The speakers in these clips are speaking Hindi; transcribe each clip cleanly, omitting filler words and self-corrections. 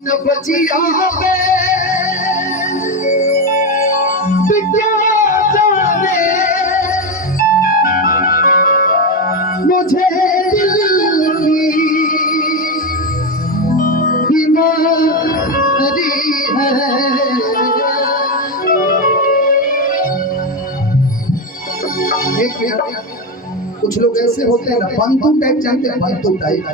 न बचिया पे क्या जाने मुझे दिल की बीमारी है। कुछ लोग ऐसे होते हैं ना, बंतु टाइप जानते हैं? बंतु टाइप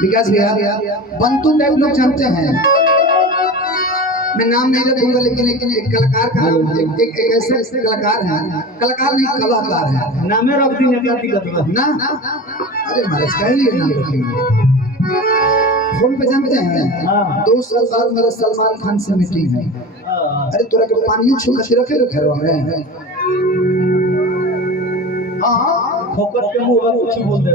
विकास भैया, बंतु टाइप लोग जानते हैं। मैं नाम नहीं रखूंगा, लेकिन एक कलाकार का एक ऐसे कलाकार है, कलाकार नहीं कलाकार है, नामे रख दी ना। अरे महाराज कह लिए नाम रखेंगे। फोन पे जानते हैं 2 साल बाद मेरा सलमान खान से मीटिंग है। अरे तोरा के पानी छू के रखे घर में। हाँ फोकट के मुंह में कुछ बोल दे।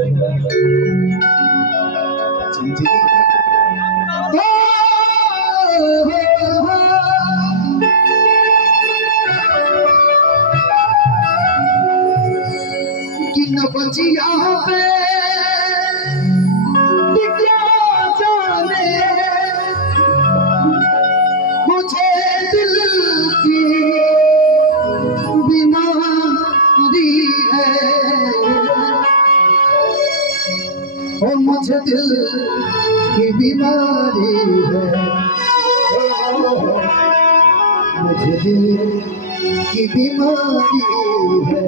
कि न बचिया पे क्या जाने मुझे दिल की बीमारी है। ओ मुझे दिल की बीमारी है, मुझे दिल की बीमारी है।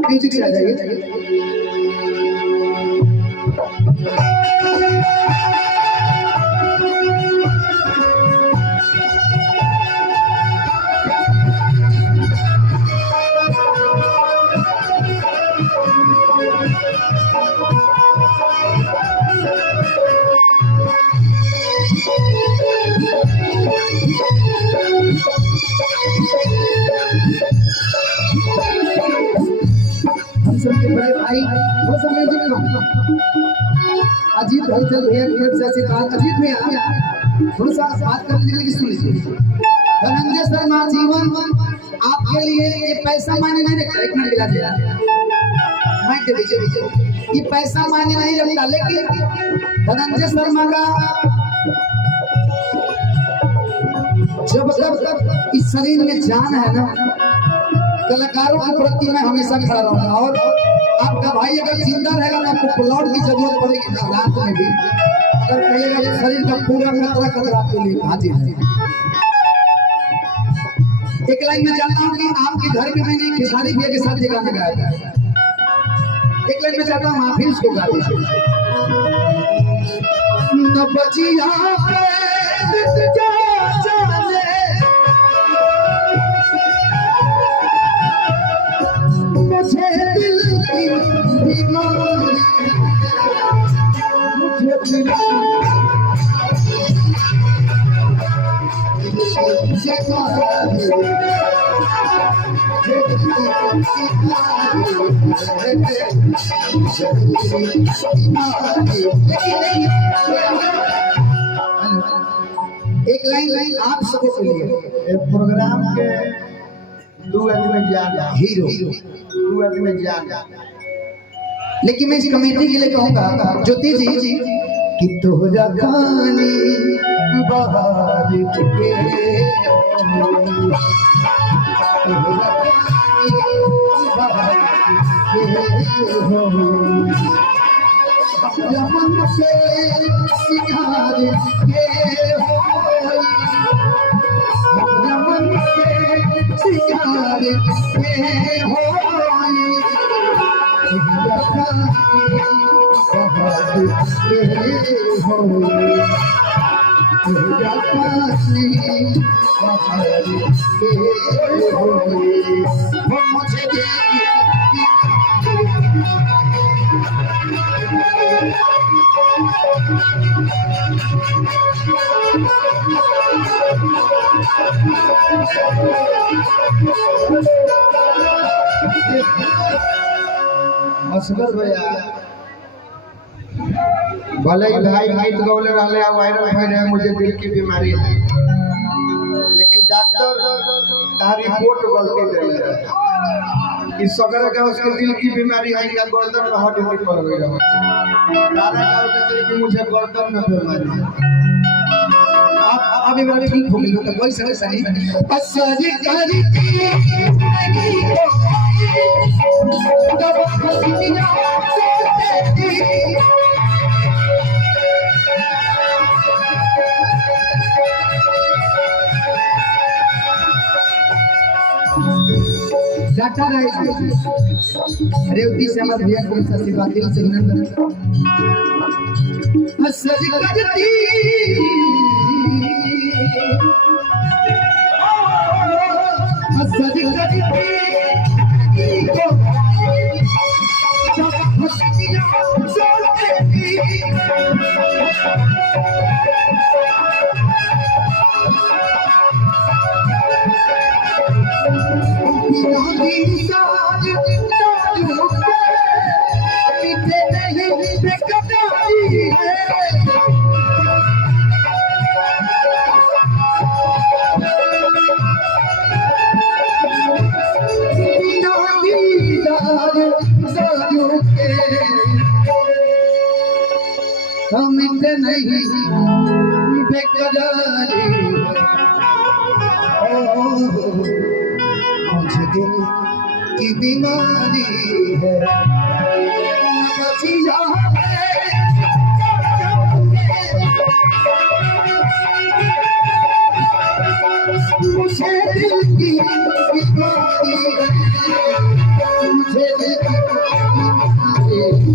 म्यूजिक से आ जाइए। बड़े भाई वो समय अजीत भाई चल भैया से बात। अजीत भैया थोड़ा सा बात करने के लिए सुन लीजिए। धनंजय शर्मा जीवन आपके लिए ये पैसा मायने नहीं रखता। एक मिनट गिला दिया माइक दे दीजिए। ये पैसा मायने नहीं रखता, लेकिन धनंजय शर्मा का जब तक इस शरीर में जान है ना, कलाकारों के प्रति मैं हमेशा खड़ा रहूंगा। और आपका भाई अगर जिंदा रहेगा तो आपको प्लॉट की जरूरत पड़ेगी ना, रात में भी अगर कहिएगा तो शरीर का पूरा खतरा आपके लिए हाजिर है। एक लाइन में चाहता हूँ कि आपके घर में मैंने खेसारी भैया के साथ गाना गाया था। एक लाइन में चाहता हूँ आप भी उसको गा दीजिए। न बचिया मुझे दिल की बीमारी, मुझे दिल एक लाइन आप सबको के लिए प्रोग्राम के 2 आदमी जान हीरो 2 आदमी जान। लेकिन मैं इस कमेटी के लिए कहूंगा ज्योति जी कि तोहरा खानी बाहर के रमन से शिकार के हो, रमन के शिकार के हो। असगर भैया भले ही भाई गीत गौले रहले वायरल भई रहे मुझे दिल की बीमारी है, लेकिन डॉक्टर का रिपोर्ट गलती दे रहे इस सगर का उसके दिल की बीमारी है या गर्दन में हड्डी पर गई। दादा कहते थे कि मुझे गर्दन में बीमारी है। आप अभी बार ठीक हो गई तो वैसे वैसा नहीं असरी करती तब हसीना डाटा रहे रेवती से हमारे भैया कौन सा सेवा दिल से अभिनंदन असरी करती असरी करती हम नहीं बेकरारी मुझे दिल की बीमारी है बचिया मुझे दिल की बीमारी है मुझे दिल की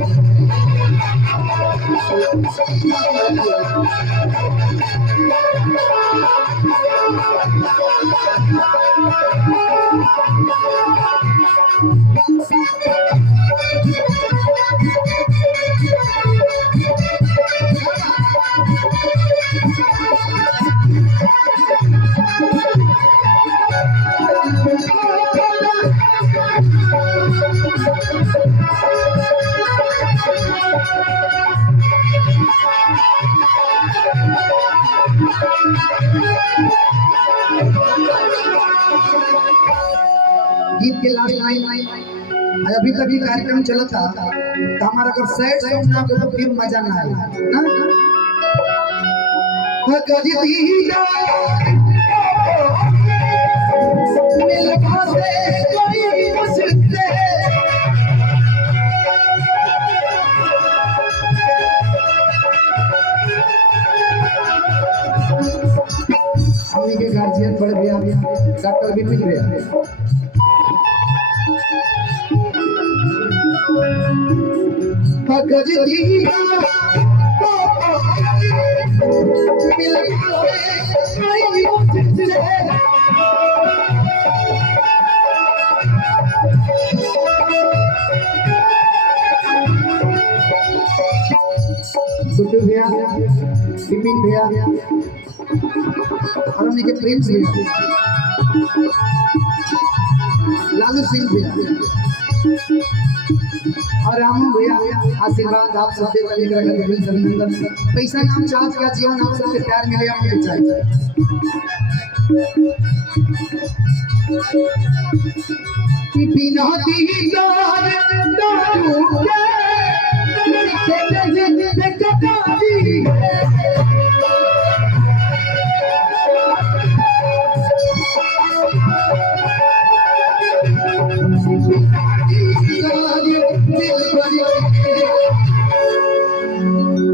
गीत के लास्ट लाइन अभी तक कार्यक्रम चला था तो हमारा अगर सैड सॉन्ग ना हो तो फिर मजा ना आएगा ना कदी दीदा मिल पासे कोई मुझसे हमने के गार्जियन पड़ गया डॉक्टर भी मिल गया पकड़ दिया मिल गए मुझसे गुड्डू भैया विपिन भैया और हमने के प्रेम से लालू सिंह भैया और रामू भैया आशीर्वाद आप सबसे अभिनंदन पैसा नाम चाहत का जीवन आप सबसे प्यार मिले हमें चाहिए बिना दीदार दारू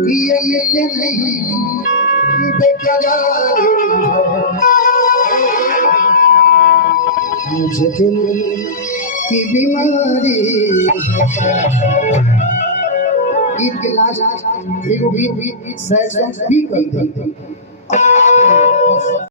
ये नहीं बेकरारी मुझे दिल की बीमारी गीत के लास्ट एगो गीत सैड सॉन्ग भी करते